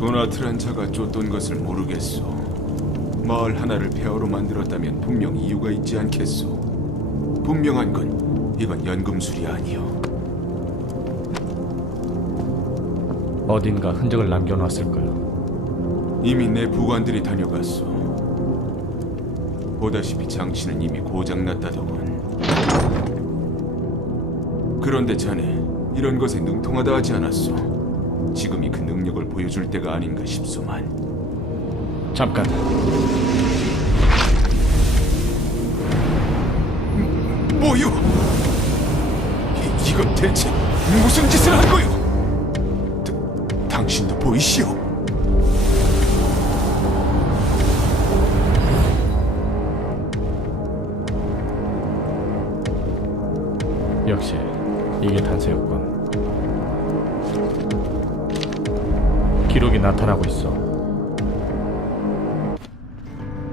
도나트란 자가 쫓던 것을 모르겠소. 마을 하나를 폐허로 만들었다면 분명 이유가 있지 않겠소. 분명한 건 이건 연금술이 아니오. 어딘가 흔적을 남겨놨을 거야. 이미 내 부관들이 다녀갔소. 보다시피 장치는 이미 고장났다더군. 그런데 자네 이런 것에 능통하다 하지 않았소. 지금이 그 능력을 보여줄 때가 아닌가 싶소만. 잠깐. 뭐요? 이, 이건 대체 무슨 짓을 한 거요? 다, 당신도 보이시오? 역시 이게 단서였군. 기록이 나타나고 있어.